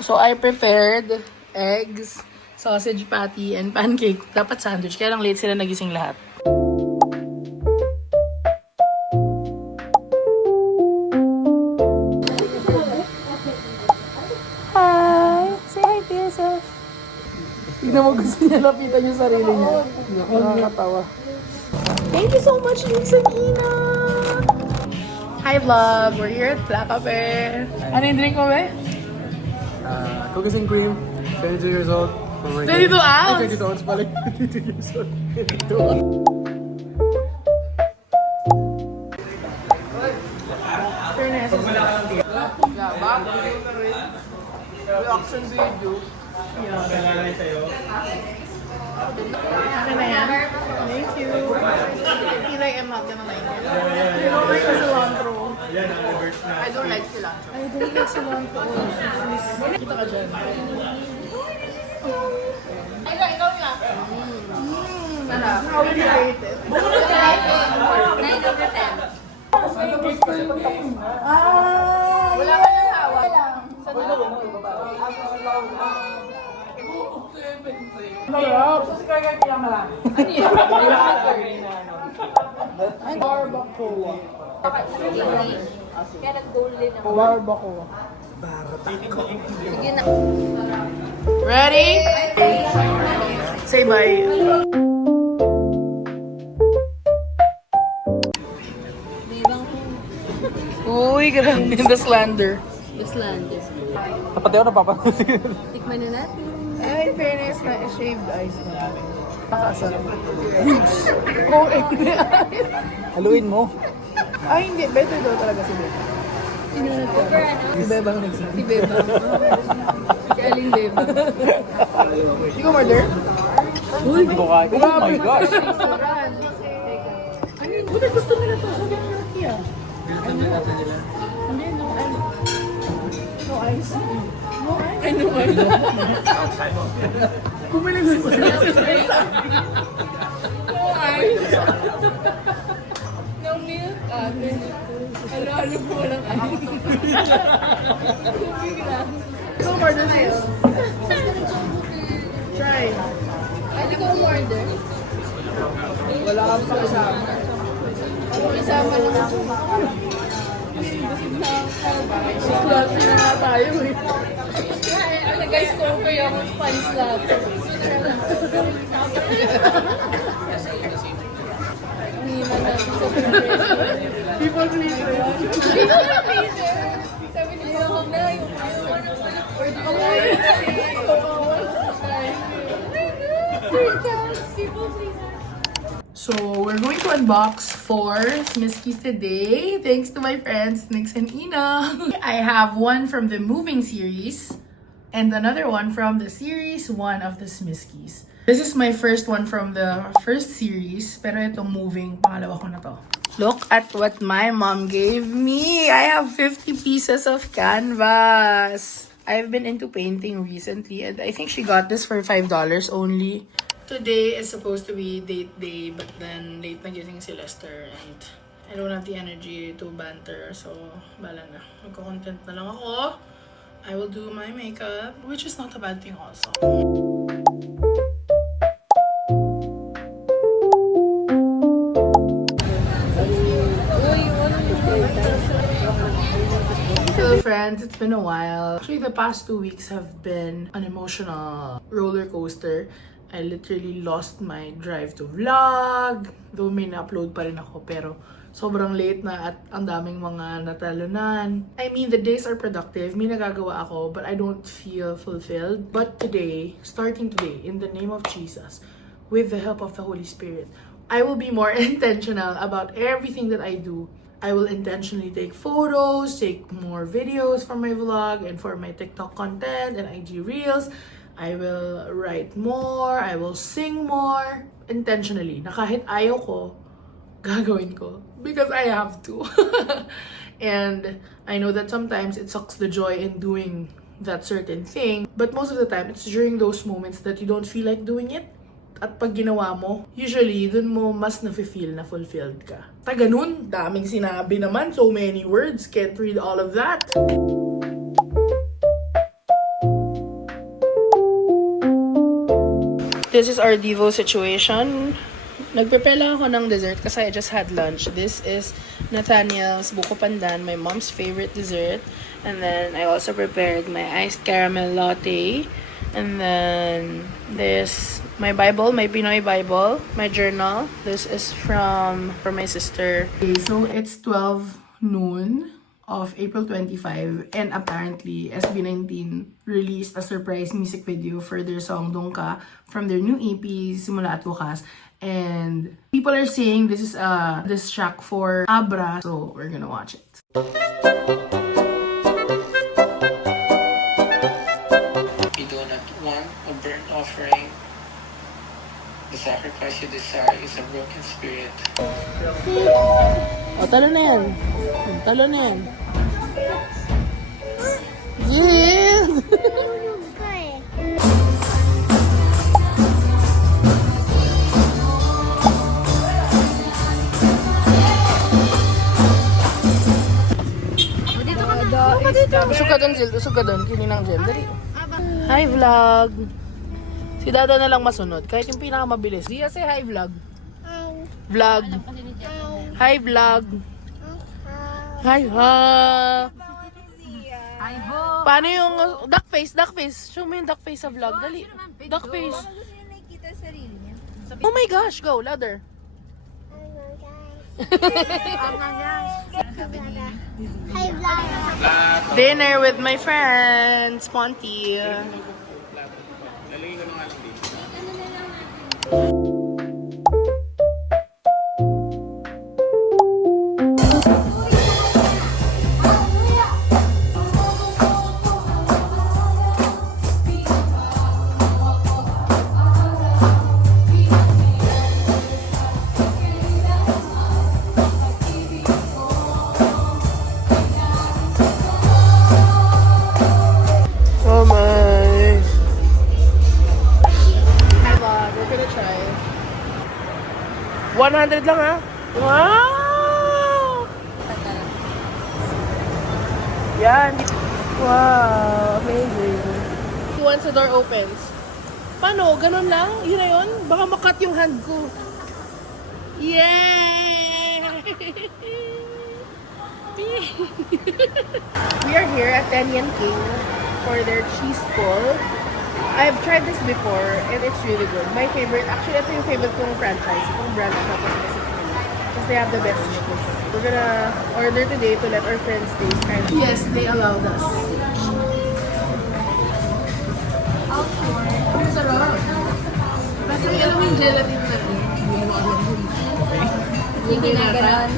So I prepared eggs, sausage patty, and pancake. Dapat sandwich, kaya lang late sila nagising lahat. Hi! Say hi to yourself. Tignan mo, gusto niya lapitan yung sarili niya. Nakakatawa. Thank you so much, Lisa and Ina! Hi vlog! We're here at Black Cafe. Ano yung drink mo, be? Cookies and cream, 22 years old. 22 ounce? 22 ounce pala. 22 years old. 22 ounce. Reaction video. Akin na yan. Thank you. I feel like I'm not gonna like it. You don't like the cilantro. I don't like cilantro. I don't like cilantro. Kita ka dyan. How would you rate it? 9 over 10. Wala ka nang hawa lang. Sarap. Ano yan? Barbacoa. Kaya nag-golden ako. Barbacoa. Sige na. Ready? Say bye. Uy, grabe. The slander. Islanders. Napati ako napapansin. Tikman na natin. Ay, in fairness na, shaved ice na. Nakasarap. Oh, Haluin mo. ay, hindi. Better daw talaga si Beba. Sino na to? Si Beba ang nagsabi. Si Beba. Si Aling Beba. Hindi ko murder? Uy! Bukay. Oh my gosh. Ano yun? Buti gusto nila to. Sabi ng Rocky ah. Hindi, no. No ice. No ice. Ay, no ice. Bumili ko sa no ice. No milk? Ano po lang ice? Tubig lang. Ikaw murder sa'yo. Try. Hindi ko umorder. Wala kang pakasama. Isama lang ako. Lahat na nga tayo eh. Ano guys, cover yung pants lahat. Iniwan natin sa pressure. People pleaser. Sabi nila, huwag na yung So, we're going to unbox 4 Smiskies today. Thanks to my friends, Nix and Ina. I have one from the Moving series and another one from the series 1 of the Smiskies. This is my first one from the first series, pero itong Moving, pangalawa ko na to. Look at what my mom gave me. I have 50 pieces of canvas. I've been into painting recently and I think she got this for $5 only. Today is supposed to be date day, but then late nagising si Lester and I don't have the energy to banter, so bala na. Magko-content na lang ako. I will do my makeup, which is not a bad thing also. Hello friends, it's been a while. Actually, the past 2 weeks have been an emotional roller coaster. I literally lost my drive to vlog. Though may na-upload pa rin ako, pero sobrang late na at ang daming mga natalunan. I mean, the days are productive. May nagagawa ako, but I don't feel fulfilled. But today, starting today, in the name of Jesus, with the help of the Holy Spirit, I will be more intentional about everything that I do. I will intentionally take photos, take more videos for my vlog and for my TikTok content and IG Reels. I will write more, I will sing more, intentionally. Na kahit ayaw ko, gagawin ko. Because I have to. And I know that sometimes it sucks the joy in doing that certain thing. But most of the time, it's during those moments that you don't feel like doing it. At pag ginawa mo, usually, dun mo mas nafe-feel na fulfilled ka. Ta ganun, daming sinabi naman, so many words, can't read all of that. This is our Devo situation. Nag-prepare lang ako ng dessert kasi I just had lunch. This is Nathaniel's Buko Pandan, my mom's favorite dessert. And then I also prepared my iced caramel latte. And then this, my Bible, my Pinoy Bible, my journal. This is from my sister. Okay, so it's 12 noon of April 25, and apparently SB19 released a surprise music video for their song Dongka from their new EP Simula at Wakas, and people are saying this is a diss track for Abra, so we're gonna watch it. You do not want a burnt offering. The sacrifice you desire is a broken spirit. O, talo na yan. Talo na yan. Yeah! Usog ka doon, Jill. Usog ka doon. Kininang Jill. Dali. Hi, vlog. Si Dada na lang masunod. Kahit yung pinakamabilis. Dia, say hi, vlog. Vlog. Hi, vlog. Hi, ha. Hi, ho. Paano yung duck face? Duck face. Show mo yung duck face sa vlog. Dali. Duck face. Oh my gosh. Go, louder. Hi, vlog. Dinner with my friends. Ponty. Lalagay ko na nga lang dito. Oh my. Hi, vlog. We're gonna try. 100 lang, ha? Wow! Yan. Wow, amazing. Once the door opens. Paano? Ganun lang? Yun na yun? Baka makat yung hand ko. Yay! We are here at Tenyan King for their cheese pull. I've tried this before and it's really good. My favorite, actually ito yung favorite kong franchise, itong branch na to specifically. Because they have the best cheese. We're gonna order today to let our friends taste kind of. Yes, they allowed us. Ang sarap. Basta may alam yung gelatin na rin. Hindi mo alam yung Hindi na ganon.